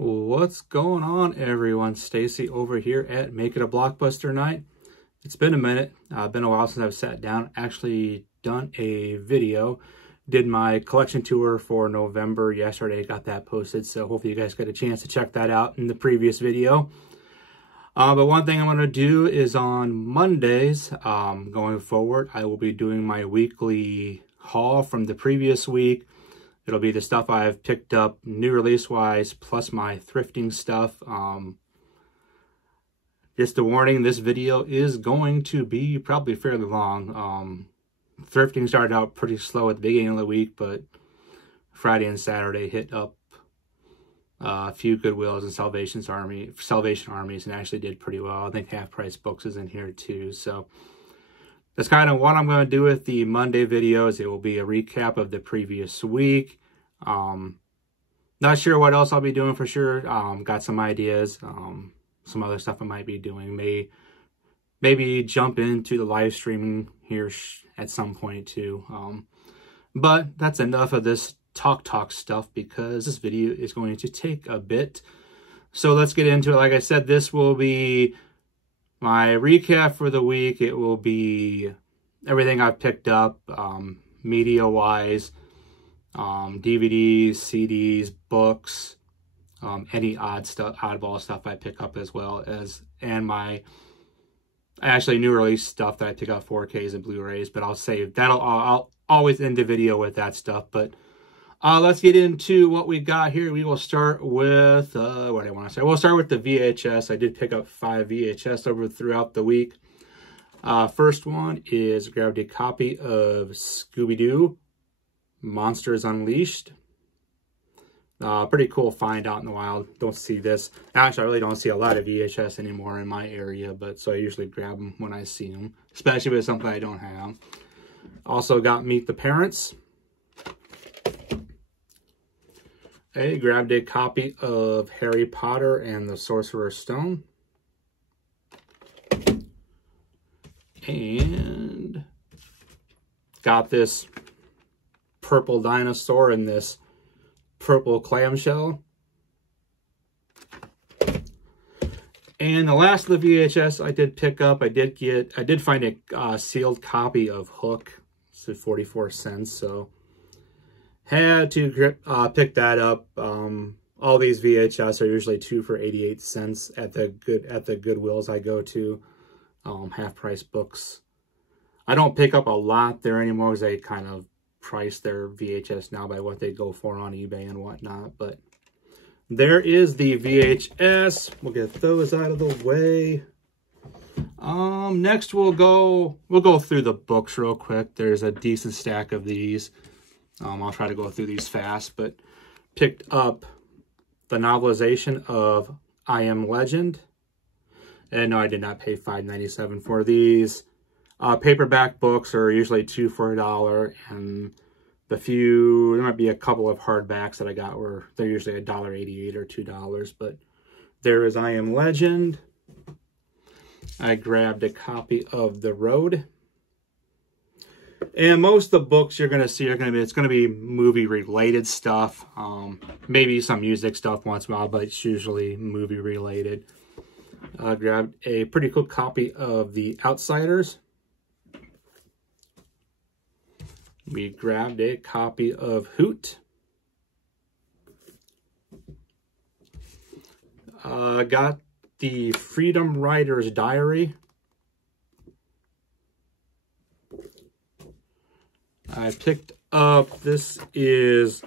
What's going on, everyone? Stacy over here at Make It a Blockbuster Night. It's been a minute. Been a while since I've sat down, actually done a video. Did my collection tour for November yesterday, got that posted, so hopefully you guys get a chance to check that out in the previous video. But one thing I'm going to do is on Mondays, going forward, I will be doing my weekly haul from the previous week. It'll be the stuff I've picked up new release-wise, plus my thrifting stuff. Just a warning, this video is going to be probably fairly long. Thrifting started out pretty slow at the beginning of the week, but Friday and Saturday hit up a few Goodwills and Salvation Armies and actually did pretty well. I think Half Price Books is in here too. So that's kind of what I'm going to do with the Monday videos. It will be a recap of the previous week. Not sure what else I'll be doing for sure. Got some ideas. Some other stuff I might be doing. Maybe jump into the live streaming here at some point too. But that's enough of this talk stuff because this video is going to take a bit. So let's get into it. Like I said, this will be my recap for the week. It will be everything I've picked up media-wise, DVDs, CDs, books, any oddball stuff I pick up as well as, and my actually new release stuff that I pick up 4Ks and Blu-rays, but I'll save that. I'll always end the video with that stuff. But let's get into what we got here. We will start with what do I want to say? We'll start with the VHS. I did pick up 5 VHS throughout the week. First one is grabbed a copy of Scooby-Doo Monsters Unleashed. Pretty cool find out in the wild. Don't see this. Actually, I really don't see a lot of VHS anymore in my area, but so I usually grab them when I see them, especially with something I don't have. Also got Meet the Parents. I grabbed a copy of Harry Potter and the Sorcerer's Stone. And got this purple dinosaur in this purple clamshell. And the last of the VHS I did pick up, I did find a sealed copy of Hook. It's at 44 cents, so had to pick that up. All these VHS are usually 2 for 88 cents at the Goodwills I go to. Half Price Books. I don't pick up a lot there anymore because they kind of price their VHS now by what they go for on eBay and whatnot. But there is the VHS. We'll get those out of the way. Next we'll go through the books real quick. There's a decent stack of these. I'll try to go through these fast, but picked up the novelization of I Am Legend. And no, I did not pay $5.97 for these. Paperback books are usually $2 for $1, and there might be a couple of hardbacks that I got where they're usually $1.88 or $2, but there is I Am Legend. I grabbed a copy of The Road. And most of the books you're going to see it's going to be movie-related stuff. Maybe some music stuff once in a while, but it's usually movie-related. I grabbed a pretty cool copy of The Outsiders. We grabbed a copy of Hoot. Got the Freedom Writer's Diary. I picked up, this is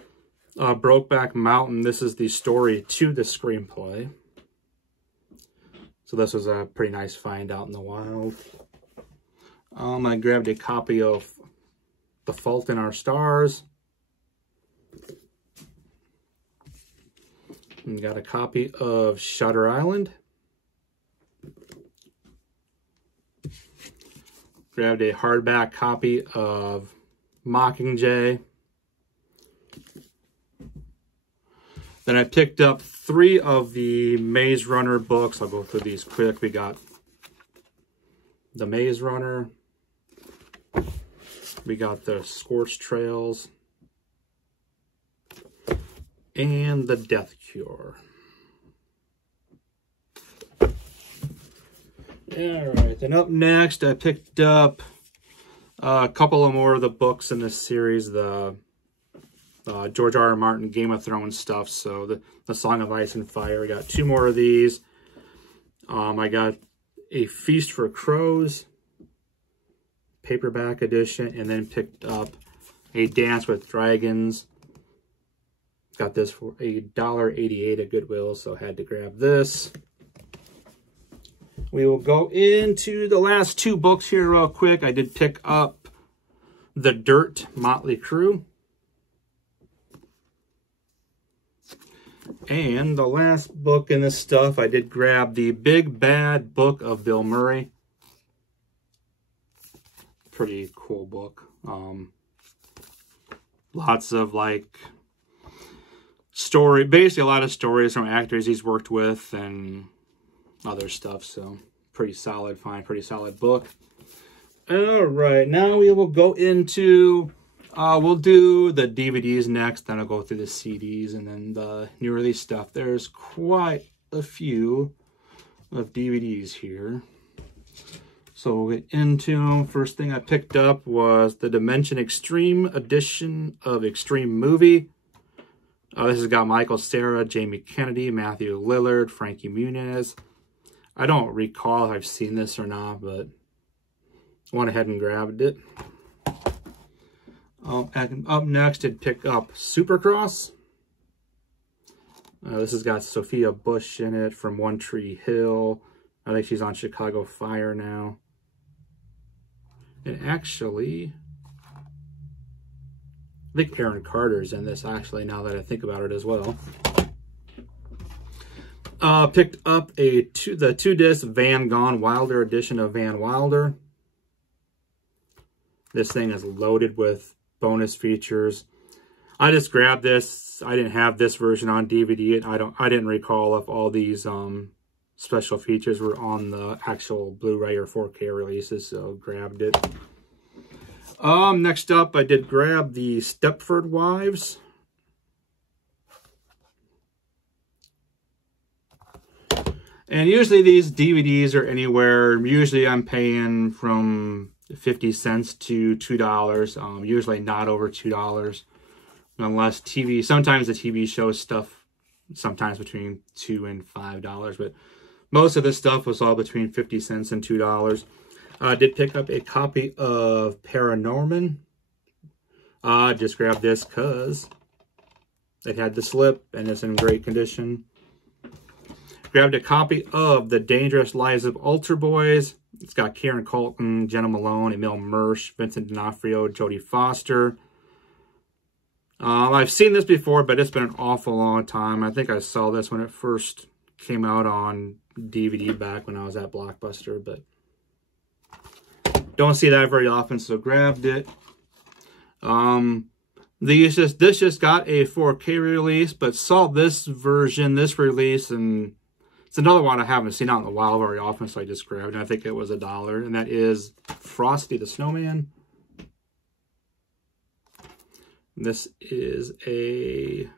Brokeback Mountain. This is the story to the screenplay. So this was a pretty nice find out in the wild. I grabbed a copy of The Fault in Our Stars. And got a copy of Shutter Island. Grabbed a hardback copy of Mockingjay. Then I picked up 3 of the Maze Runner books. I'll go through these quick. We got The Maze Runner. We got the Scorched Trails. And the Death Cure. Alright, then up next I picked up a couple of more of the books in this series, the George R.R. Martin Game of Thrones stuff. So the Song of Ice and Fire. I got 2 more of these. I got A Feast for Crows paperback edition, and then picked up A Dance with Dragons. Got this for $1.88 at Goodwill, so had to grab this. We will go into the last 2 books here real quick. I did pick up The Dirt, Motley Crue. And the last book in this stuff, I did grab The Big Bad Book of Bill Murray. Pretty cool book. Lots of like basically a lot of stories from actors he's worked with and other stuff. So pretty solid find, pretty solid book. All right, now we will go into, we'll do the DVDs next, then I'll go through the CDs and then the new release stuff. There's quite a few of DVDs here. So we'll get into them. First thing I picked up was the Dimension Extreme edition of Extreme Movie. This has got Michael Cera, Jamie Kennedy, Matthew Lillard, Frankie Muniz. I don't recall if I've seen this or not, but I went ahead and grabbed it. Up next, I'd pick up Supercross. This has got Sophia Bush in it from One Tree Hill. I think she's on Chicago Fire now. And actually, I think Aaron Carter's in this, actually, now that I think about it as well. Picked up the 2-disc Van Gone Wilder edition of Van Wilder. This thing is loaded with bonus features. I just grabbed this. I didn't have this version on DVD. I didn't recall if all these special features were on the actual Blu-ray or 4K releases, so grabbed it. Next up, I did grab the Stepford Wives. And usually these DVDs are anywhere, usually I'm paying from 50 cents to $2, usually not over $2, unless sometimes the TV shows stuff, sometimes between $2 and $5, but most of this stuff was all between 50 cents and $2. I did pick up a copy of Paranorman. I just grabbed this because it had the slip and it's in great condition. Grabbed a copy of The Dangerous Lives of Altar Boys. It's got Karen Colton, Jenna Malone, Emil Mersch, Vincent D'Onofrio, Jodie Foster. I've seen this before, but it's been an awful long time. I think I saw this when it first came out on DVD back when I was at Blockbuster, but don't see that very often, so grabbed it. This just got a 4K release, but saw this version, this release, and it's another one I haven't seen out in a while very often, so I just grabbed it. I think it was $1, and that is Frosty the Snowman. This is a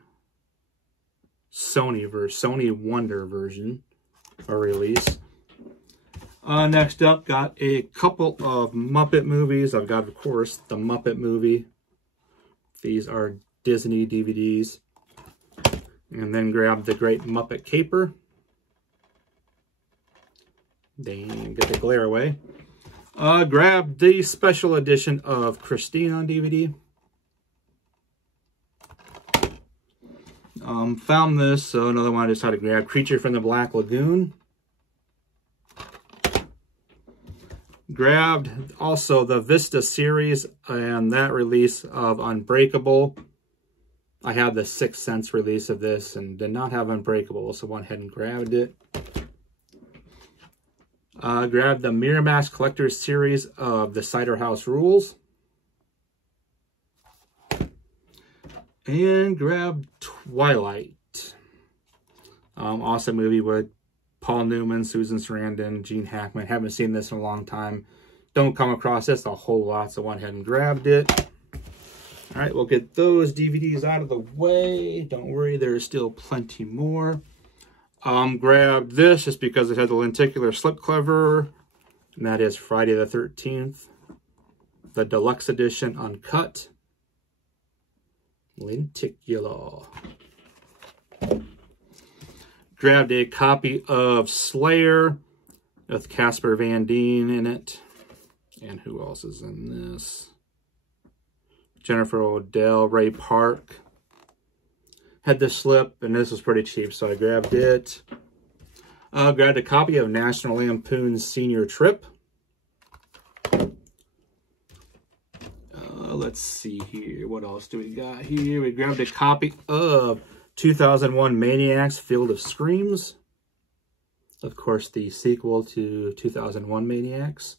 Sony Wonder version or release. Next up, got a couple of Muppet movies. I've got, of course, the Muppet movie. These are Disney DVDs. And then grabbed the Great Muppet Caper. Dang, get the glare away. Grabbed the special edition of Christine on DVD. Found this, so another one I decided to grab. Creature from the Black Lagoon. Grabbed also the Vista series and that release of Unbreakable. I had the 6 cents release of this and did not have Unbreakable, so went ahead and grabbed it. Grabbed the Miramax Collector's series of The Cider House Rules. And grabbed Twilight. Awesome movie with Paul Newman, Susan Sarandon, Gene Hackman. Haven't seen this in a long time. Don't come across this a whole lot, so went ahead and grabbed it. All right, we'll get those DVDs out of the way. Don't worry, there's still plenty more. Grabbed this just because it had the lenticular slipcover And that is Friday the 13th, the deluxe edition uncut. Lenticular. Grabbed a copy of Slayer with Casper Van Dien in it. And who else is in this? Jennifer Odell, Ray Park. Had this slip, and this was pretty cheap, so I grabbed it. Grabbed a copy of National Lampoon's Senior Trip. Let's see here. What else do we got here? We grabbed a copy of 2001 Maniacs Field of Screams. Of course, the sequel to 2001 Maniacs.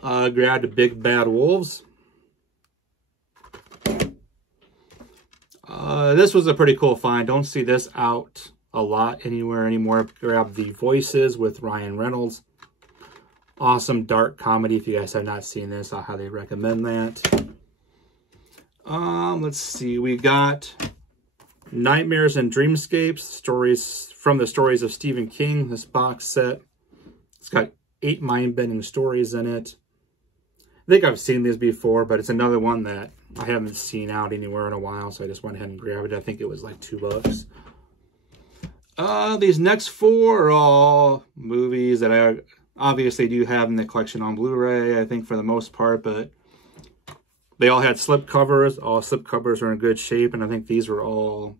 Grabbed a Big Bad Wolves. This was a pretty cool find. Don't see this out a lot anywhere anymore. Grabbed The Voices with Ryan Reynolds. Awesome dark comedy. If you guys have not seen this, I highly recommend that. Let's see. We got Nightmares and Dreamscapes, stories from the stories of Stephen King. This box set. It's got 8 mind-bending stories in it. I think I've seen these before, but it's another one that I haven't seen out anywhere in a while, so I just went ahead and grabbed it. I think it was like $2. These next 4 are all movies that I obviously do have in the collection on Blu-ray, I think, for the most part, but they all had slip covers. All slip covers are in good shape, and I think these were all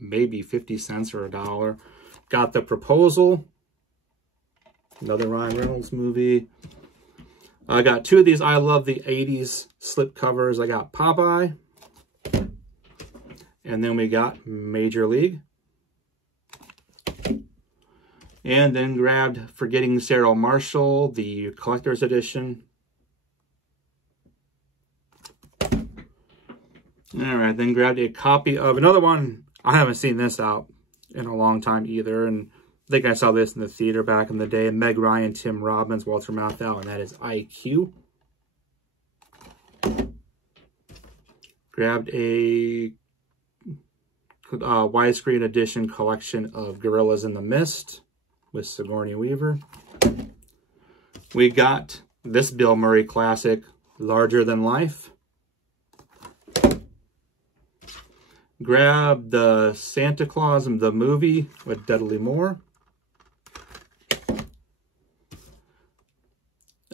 maybe 50 cents or $1. Got The Proposal, another Ryan Reynolds movie. I got 2 of these I Love the 80s slip covers. I got Popeye, and then we got Major League. And then grabbed Forgetting Sarah Marshall, the collector's edition. Alright, then grabbed a copy of another one. I haven't seen this out in a long time either, and I think I saw this in the theater back in the day. Meg Ryan, Tim Robbins, Walter Matthau, and that is IQ. Grabbed a widescreen edition collection of Gorillas in the Mist with Sigourney Weaver. We got this Bill Murray classic, Larger Than Life. Grabbed the Santa Claus, the movie with Dudley Moore.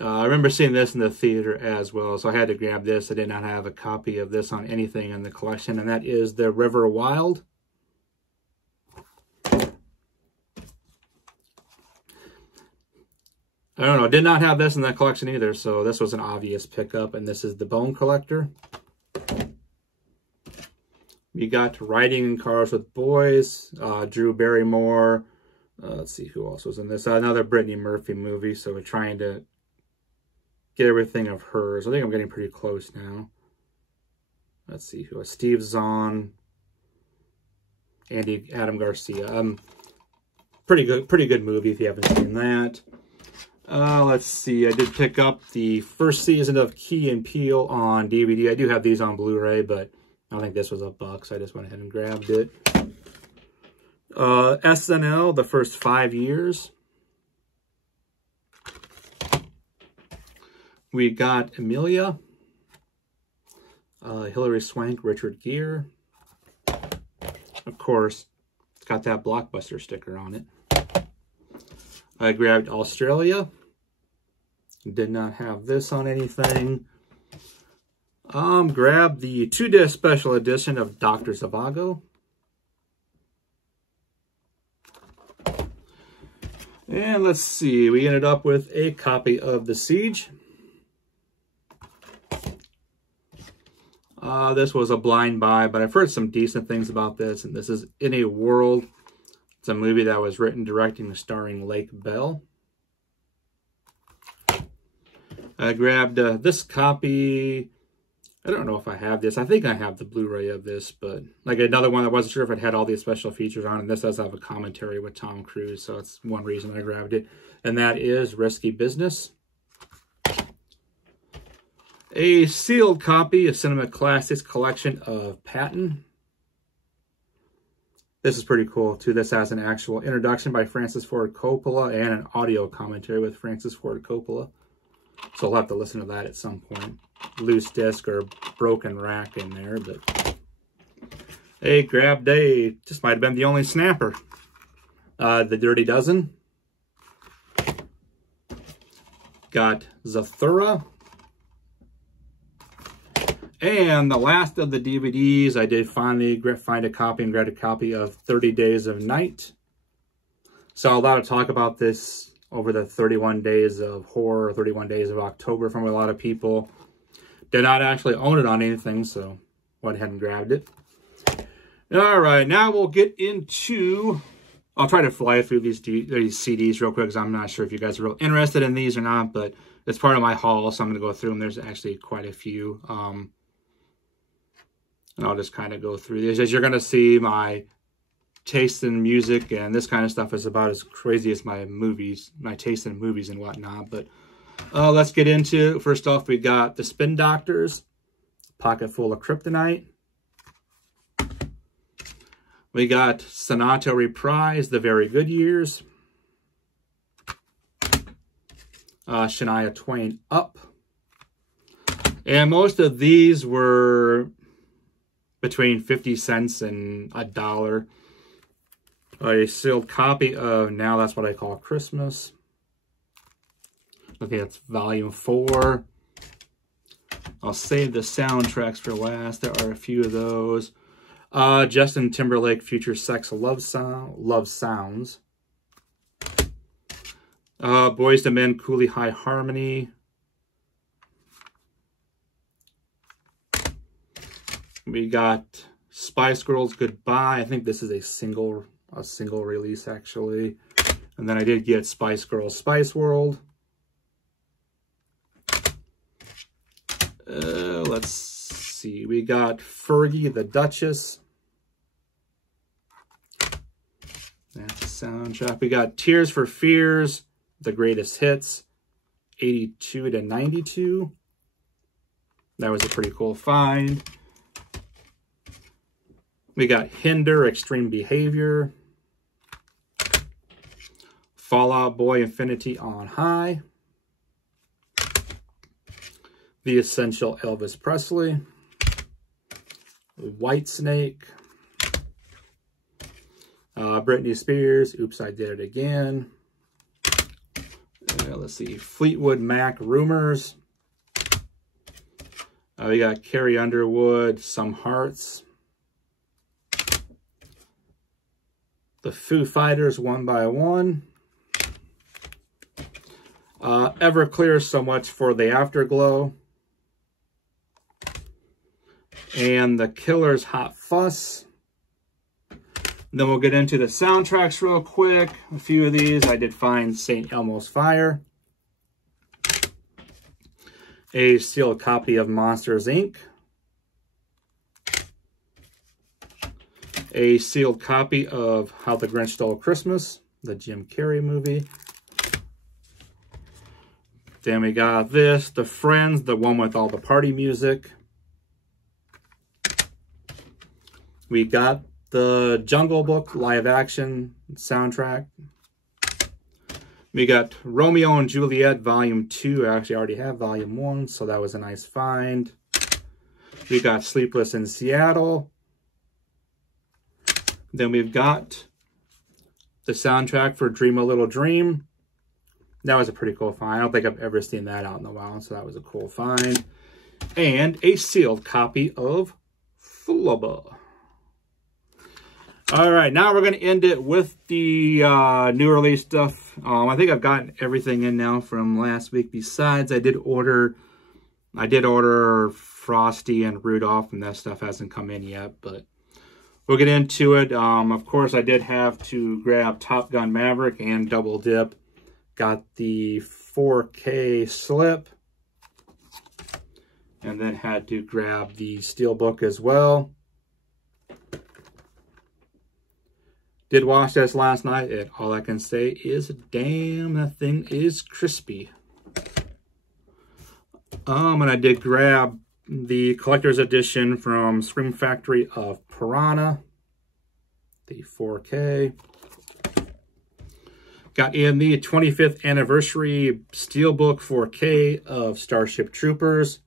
I remember seeing this in the theater as well, so I had to grab this. I did not have a copy of this on anything in the collection, and that is The River Wild. I don't know, did not have this in that collection either, so this was an obvious pickup, and this is The Bone Collector. We got Riding in Cars with Boys, Drew Barrymore. Let's see who else was in this. Another Brittany Murphy movie, so we're trying to get everything of hers. I think I'm getting pretty close now. Let's see who else. Steve Zahn, Adam Garcia. Pretty good movie if you haven't seen that. Let's see. I did pick up the first season of Key and Peele on DVD. I do have these on Blu-ray, but I think this was $1, so I just went ahead and grabbed it. SNL, the first 5 years. We got Amelia, Hilary Swank, Richard Gere. Of course, it's got that Blockbuster sticker on it. I grabbed Australia. Did not have this on anything. Grabbed the 2-disc special edition of Dr. Zhivago. And let's see, we ended up with a copy of The Siege. This was a blind buy, but I've heard some decent things about this, and this is In a World. It's a movie that was written, directing, and starring Lake Bell. I grabbed this copy. I don't know if I have this. I think I have the Blu-ray of this, but like another one, I wasn't sure if it had all these special features on it. This does have a commentary with Tom Cruise, so that's one reason I grabbed it. And that is Risky Business. A sealed copy of Cinema Classics collection of Patton. This is pretty cool too. This has an actual introduction by Francis Ford Coppola and an audio commentary with Francis Ford Coppola. So I'll have to listen to that at some point. Loose disc or broken rack in there, but hey, grab day. Just might have been the only snapper. The Dirty Dozen. Got Zathura. And the last of the DVDs, I did finally find a copy and grab a copy of 30 Days of Night. Saw a lot of talk about this over the 31 Days of Horror, 31 Days of October from a lot of people. Did not actually own it on anything, so went ahead and grabbed it. All right, now we'll get into... I'll try to fly through these CDs real quick because I'm not sure if you guys are real interested in these or not, but it's part of my haul, so I'm going to go through them. There's actually quite a few. And I'll just kind of go through these. As you're going to see, my taste in music and this kind of stuff is about as crazy as my taste in movies and whatnot. But let's get into it. First off, we got the Spin Doctors, Pocket Full of Kryptonite. We got Sonata Reprise, The Very Good Years. Shania Twain, Up. And most of these were between 50 cents and $1. A sealed copy of Now That's What I Call Christmas. Okay, that's volume 4. I'll save the soundtracks for last. There are a few of those. Justin Timberlake, Future Sex, Love Sounds. Boyz II Men, Cooley High Harmony. We got Spice Girls, Goodbye. I think this is a single release, actually. And then I did get Spice Girls, Spice World. Let's see. We got Fergie, The Duchess. That's the soundtrack. We got Tears for Fears, The Greatest Hits, 82 to 92. That was a pretty cool find. We got Hinder, Extreme Behavior. Fall Out Boy, Infinity on High. The Essential, Elvis Presley. Whitesnake. Britney Spears, Oops, I Did It Again. Let's see, Fleetwood Mac, Rumors. We got Carrie Underwood, Some Hearts. The Foo Fighters, One by One. Everclear, So Much for the Afterglow. And The Killers, Hot Fuss. Then we'll get into the soundtracks real quick. A few of these, I did find St. Elmo's Fire. A sealed copy of Monsters, Inc. A sealed copy of How the Grinch Stole Christmas, the Jim Carrey movie. Then we got this, The Friends, the one with all the party music. We got the Jungle Book live action soundtrack. We got Romeo and Juliet Volume 2. I actually already have Volume 1, so that was a nice find. We got Sleepless in Seattle. Then we've got the soundtrack for Dream a Little Dream. That was a pretty cool find. I don't think I've ever seen that out in a while, so that was a cool find. And a sealed copy of Flubba. All right, now we're going to end it with the new release stuff. I think I've gotten everything in now from last week. Besides, I did order Frosty and Rudolph, and that stuff hasn't come in yet, but we'll get into it. Of course, I did have to grab Top Gun Maverick and double dip. Got the 4K slip, and then had to grab the Steelbook as well. Did watch this last night, and all I can say is, damn, that thing is crispy. And I did grab the collector's edition from Scream Factory of Piranha. the 4K. Got in the 25th anniversary Steelbook 4K of Starship Troopers.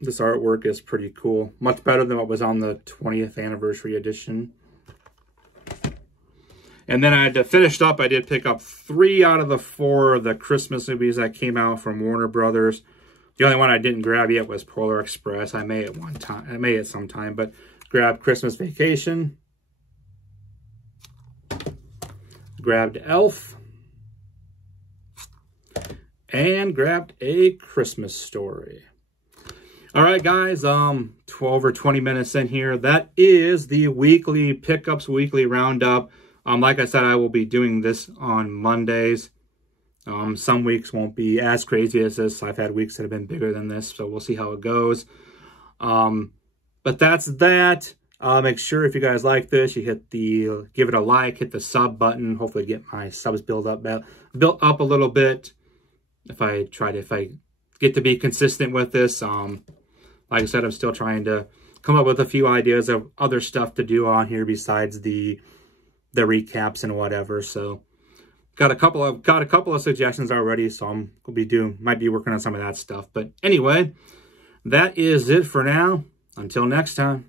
This artwork is pretty cool. Much better than what was on the 20th anniversary edition. And then I finished up, I did pick up 3 out of the 4 of the Christmas movies that came out from Warner Brothers. The only one I didn't grab yet was Polar Express. I may at some time, but grabbed Christmas Vacation. Grabbed Elf. And grabbed A Christmas Story. All right, guys, 12 or 20 minutes in here. That is the weekly pickups, weekly roundup. Like I said, I will be doing this on Mondays. Some weeks won't be as crazy as this. I've had weeks that have been bigger than this, so we'll see how it goes. But that's that. Make sure if you guys like this, you give it a like, hit the sub button. Hopefully get my subs built up a little bit. If I get to be consistent with this. Like I said, I'm still trying to come up with a few ideas of other stuff to do on here besides the recaps and whatever. So got a couple of suggestions already, so might be working on some of that stuff. But anyway, that is it for now. Until next time.